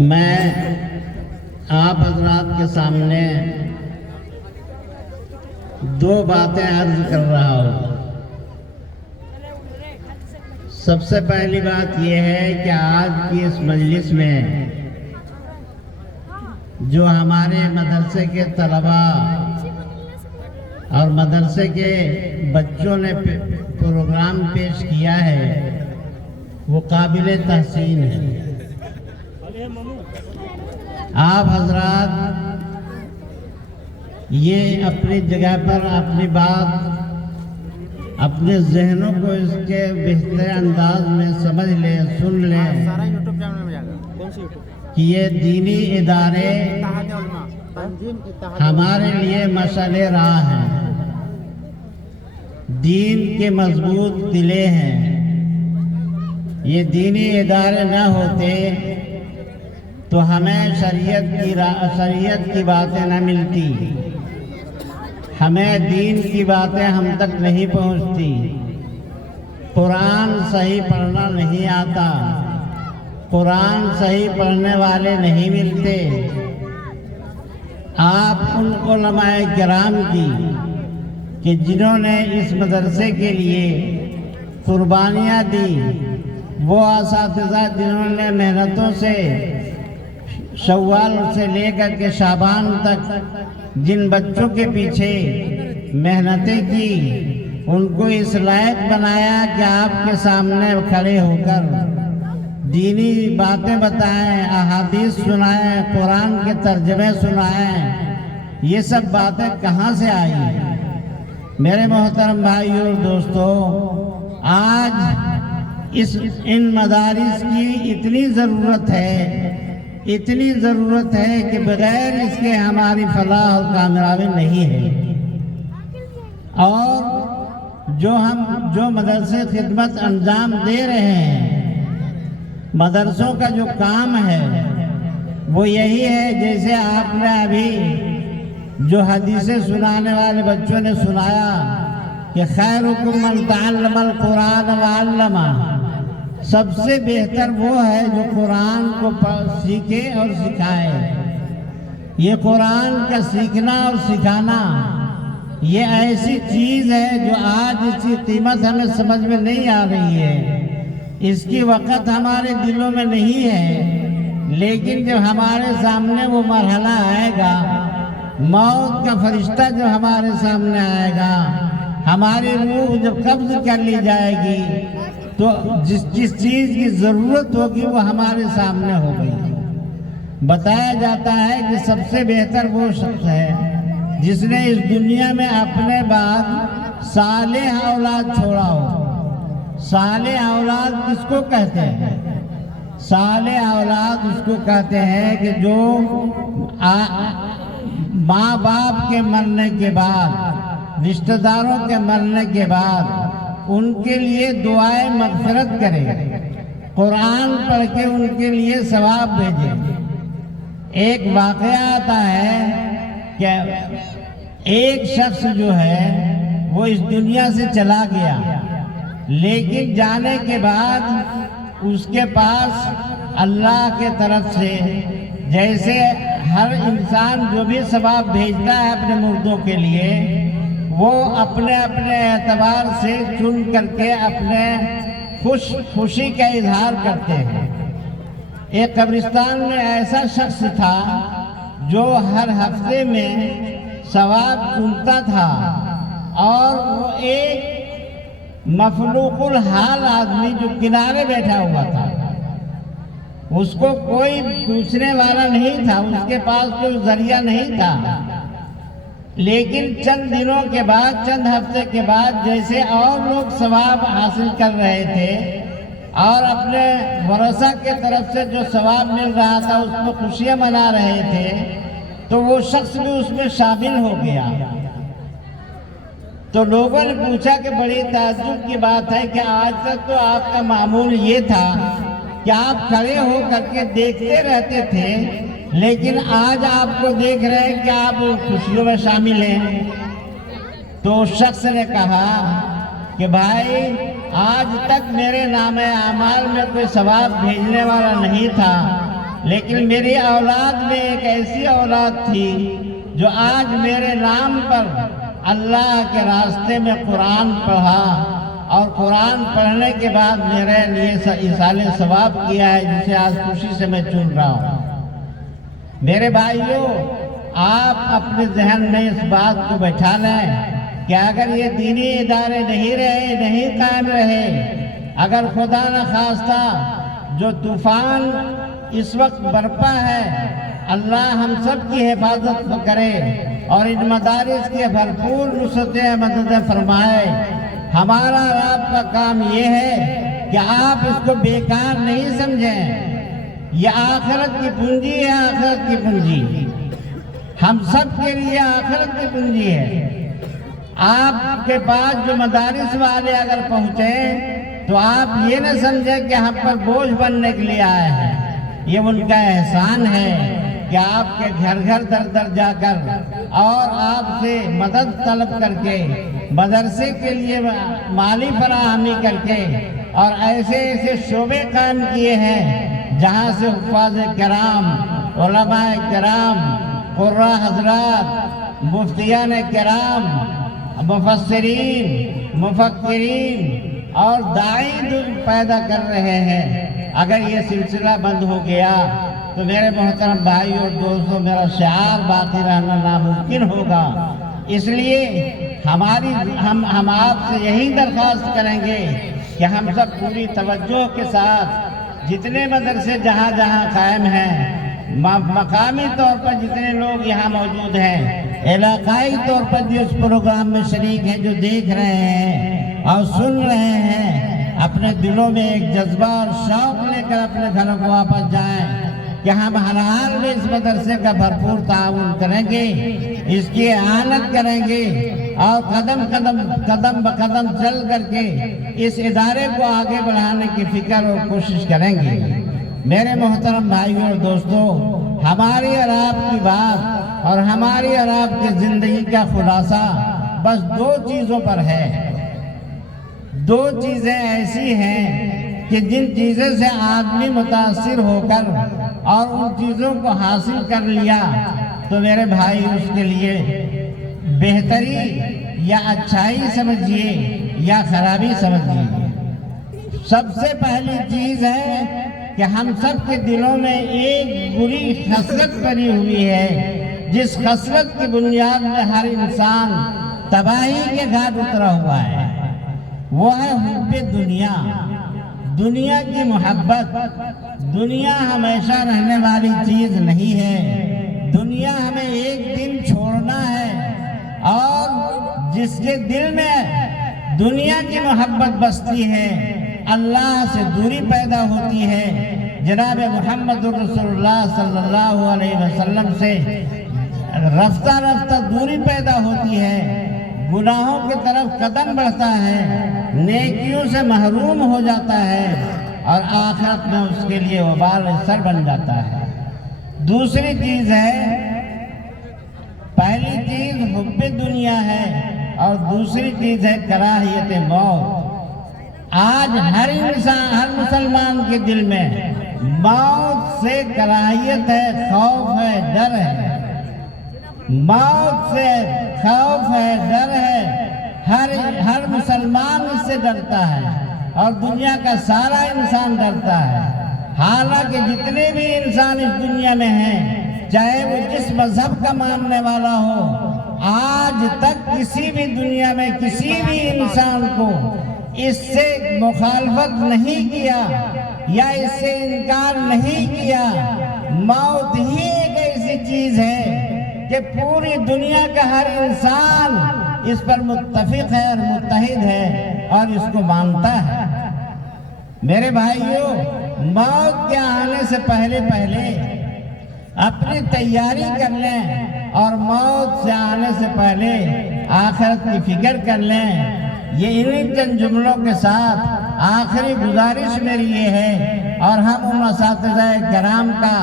میں آپ حضرات کے سامنے دو باتیں عرض کر رہا ہوں۔ سب سے پہلی بات یہ ہے کہ آج کی اس مجلس میں جو ہمارے مدرسے کے طلباء اور مدرسے کے بچوں نے پروگرام پیش کیا ہے وہ قابل تحسین ہے۔ آپ حضرات یہ اپنی جگہ پر اپنی بات اپنے ذہنوں کو اس کے بہتر انداز میں سمجھ لیں، سن لیں کہ یہ دینی ادارے ہمارے لیے مشعل راہ ہیں، دین کے مضبوط قلعے ہیں۔ یہ دینی ادارے نہ ہوتے تو ہمیں شریعت کی باتیں نہ ملتی، ہمیں دین کی باتیں ہم تک نہیں پہنچتی، قرآن صحیح پڑھنا نہیں آتا، قرآن صحیح پڑھنے والے نہیں ملتے۔ آپ ان علماء کرام کی کہ جنہوں نے اس مدرسے کے لیے قربانیاں دی، وہ اساتذہ جنہوں نے محنتوں سے شوال سے لے کر کے شعبان تک جن بچوں کے پیچھے محنتیں کی، ان کو اس لائق بنایا کہ آپ کے سامنے کھڑے ہو کر دینی باتیں بتائیں، احادیث سنائیں، قرآن کے ترجمے سنائیں۔ یہ سب باتیں کہاں سے آئی؟ میرے محترم بھائیو اور دوستو، آج ان مدارس کی اتنی ضرورت ہے کہ بغیر اس کے ہماری فلاح اور کامیابی نہیں ہے۔ اور جو مدرسے خدمت انجام دے رہے ہیں، مدرسوں کا جو کام ہے وہ یہی ہے، جیسے آپ نے ابھی جو حدیثیں سنانے والے بچوں نے سنایا کہ خیرکم من تعلم القرآن وعلمہ، سب سے بہتر وہ ہے جو قرآن کو سیکھے اور سکھائے۔ یہ قرآن کا سیکھنا اور سکھانا یہ ایسی چیز ہے جو آج اس کی قیمت ہمیں سمجھ میں نہیں آ رہی ہے، اس کی وقت ہمارے دلوں میں نہیں ہے، لیکن جب ہمارے سامنے وہ مرحلہ آئے گا، موت کا فرشتہ جب ہمارے سامنے آئے گا، ہماری روح جب قبض کر لی جائے گی، تو جس چیز کی ضرورت ہوگی وہ ہمارے سامنے ہوگی۔ بتایا جاتا ہے کہ سب سے بہتر وہ شخص ہے جس نے اس دنیا میں اپنے بعد صالح اولاد چھوڑا ہو۔ صالح اولاد کس کو کہتے ہیں؟ صالح اولاد اس کو کہتے ہیں کہ جو ماں باپ کے مرنے کے بعد، رشتہ داروں کے مرنے کے بعد ان کے لیے دعائے مغفرت کرے، قرآن پڑھ کے ان کے لیے ثواب بھیجے۔ ایک واقعہ آتا ہے کہ ایک شخص جو ہے وہ اس دنیا سے چلا گیا، لیکن جانے کے بعد اس کے پاس اللہ کے طرف سے، جیسے ہر انسان جو بھی ثواب بھیجتا ہے اپنے مردوں کے لیے، وہ اپنے اعتبار سے چن کر کے اپنے خوشی کا اظہار کرتے ہیں۔ ایک قبرستان میں ایسا شخص تھا جو ہر ہفتے میں ثواب چنتا تھا، اور وہ ایک مفلوق الحال آدمی جو کنارے بیٹھا ہوا تھا، اس کو کوئی پوچھنے والا نہیں تھا، اس کے پاس کوئی ذریعہ نہیں تھا، لیکن چند دنوں کے بعد، چند ہفتے کے بعد، جیسے اور لوگ ثواب حاصل کر رہے تھے اور اپنے ورثہ کے طرف سے جو ثواب مل رہا تھا اس میں خوشیاں منا رہے تھے، تو وہ شخص بھی اس میں شامل ہو گیا۔ تو لوگوں نے پوچھا کہ بڑی تعجب کی بات ہے کہ آج تک تو آپ کا معمول یہ تھا کہ آپ کھڑے ہو کر کے دیکھتے رہتے تھے، لیکن آج آپ کو دیکھ رہے ہیں کہ آپ خوشیوں میں شامل ہیں۔ تو اس شخص نے کہا کہ بھائی، آج تک میرے نام اعمال میں کوئی ثواب بھیجنے والا نہیں تھا، لیکن میری اولاد میں ایک ایسی اولاد تھی جو آج میرے نام پر اللہ کے راستے میں قرآن پڑھا اور قرآن پڑھنے کے بعد میرے لیے ایصال ثواب کیا ہے، جسے آج خوشی سے میں چن رہا ہوں۔ میرے بھائیوں، آپ اپنے ذہن میں اس بات کو بٹھا لیں کہ اگر یہ دینی ادارے نہیں قائم رہے، اگر خدا نخواستہ جو طوفان اس وقت برپا ہے، اللہ ہم سب کی حفاظت کرے اور ان مدارس کے بھرپور نصرتیں مدد فرمائے۔ ہمارا اور آپ کا کام یہ ہے کہ آپ اس کو بیکار نہیں سمجھیں، یہ آخرت کی پونجی ہے، آخرت کی پونجی ہم سب کے لیے آخرت کی پونجی ہے۔ آپ کے پاس جو مدارس والے اگر پہنچے تو آپ یہ نہ سمجھیں کہ ہم پر بوجھ بننے کے لیے آئے ہیں، یہ ان کا احسان ہے کہ آپ کے گھر گھر در در جا کر اور آپ سے مدد طلب کر کے مدرسے کے لیے مالی فراہمی کر کے اور ایسے ایسے شعبے قائم کیے ہیں جہاں سے حفاظ کرام، علماء کرام، قراء حضرات، مفتیان کرام، مفسرین، مفکرین اور داعی پیدا کر رہے ہیں۔ اگر یہ سلسلہ بند ہو گیا تو میرے محترم بھائی اور دوستوں، میرا شعار باقی رہنا ناممکن ہوگا۔ اس لیے ہم آپ سے یہی درخواست کریں گے کہ ہم سب پوری توجہ کے ساتھ جتنے مدرسے جہاں جہاں قائم ہیں، مقامی طور پر جتنے لوگ یہاں موجود ہیں، علاقائی طور پر جو اس پروگرام میں شریک ہیں، جو دیکھ رہے ہیں اور سن رہے ہیں، اپنے دلوں میں ایک جذبہ اور شوق لے کر اپنے گھروں کو واپس جائیں کہ ہم ہر حال میں اس مدرسے کا بھرپور تعاون کریں گے، اس کی اعانت کریں گے اور قدم بقدم چل کر کے اس ادارے کو آگے بڑھانے کی فکر اور کوشش کریں گے۔ میرے محترم بھائیوں اور دوستوں، ہماری اور آپ کی بات اور ہماری اور آپ کی زندگی کا خلاصہ بس دو چیزوں پر ہے۔ دو چیزیں ایسی ہیں کہ جن چیزوں سے آدمی متاثر ہو کر اور ان چیزوں کو حاصل کر لیا تو میرے بھائی اس کے لیے بہتری یا اچھائی سمجھیے یا خرابی سمجھیے۔ سب سے پہلی چیز ہے کہ ہم سب کے دلوں میں ایک بری خصلت بنی ہوئی ہے، جس خصلت کی بنیاد میں ہر انسان تباہی کے گھاٹ اترا ہوا ہے، وہ ہے حب دنیا، دنیا کی محبت۔ دنیا ہمیشہ رہنے والی چیز نہیں ہے، دنیا ہمیں ایک دن چھوڑنا ہے، اور جس کے دل میں دنیا کی محبت بستی ہے، اللہ سے دوری پیدا ہوتی ہے، جناب محمد رسول اللہ صلی اللہ علیہ وسلم سے رفتہ رفتہ دوری پیدا ہوتی ہے، گناہوں کی طرف قدم بڑھتا ہے، نیکیوں سے محروم ہو جاتا ہے اور آخرت میں اس کے لیے وبال سر بن جاتا ہے۔ دوسری چیز ہے، پہلی چیز حب دنیا ہے اور دوسری چیز ہے کراہیت موت۔ آج ہر انسان، ہر مسلمان کے دل میں موت سے کراہیت ہے، خوف ہے، ڈر ہے۔ موت سے خوف ہے، ڈر ہے، ہر مسلمان اس سے ڈرتا ہے اور دنیا کا سارا انسان ڈرتا ہے۔ حالانکہ جتنے بھی انسان اس دنیا میں ہیں، چاہے وہ جس مذہب کا ماننے والا ہو، آج تک کسی بھی دنیا میں کسی بھی انسان کو اس سے مخالفت نہیں کیا یا اس سے انکار نہیں کیا۔ موت ہی ایک ایسی چیز ہے کہ پوری دنیا کا ہر انسان اس پر متفق ہے اور متحد ہے اور اس کو مانتا ہے۔ میرے بھائیوں، موت کے آنے سے پہلے اپنی تیاری کر لیں اور موت سے آنے سے پہلے آخرت کی فکر کر لیں۔ یہ انہیں چند جملوں کے ساتھ آخری گزارش میری یہ ہے، اور ہم ان اساتذہ کرام کا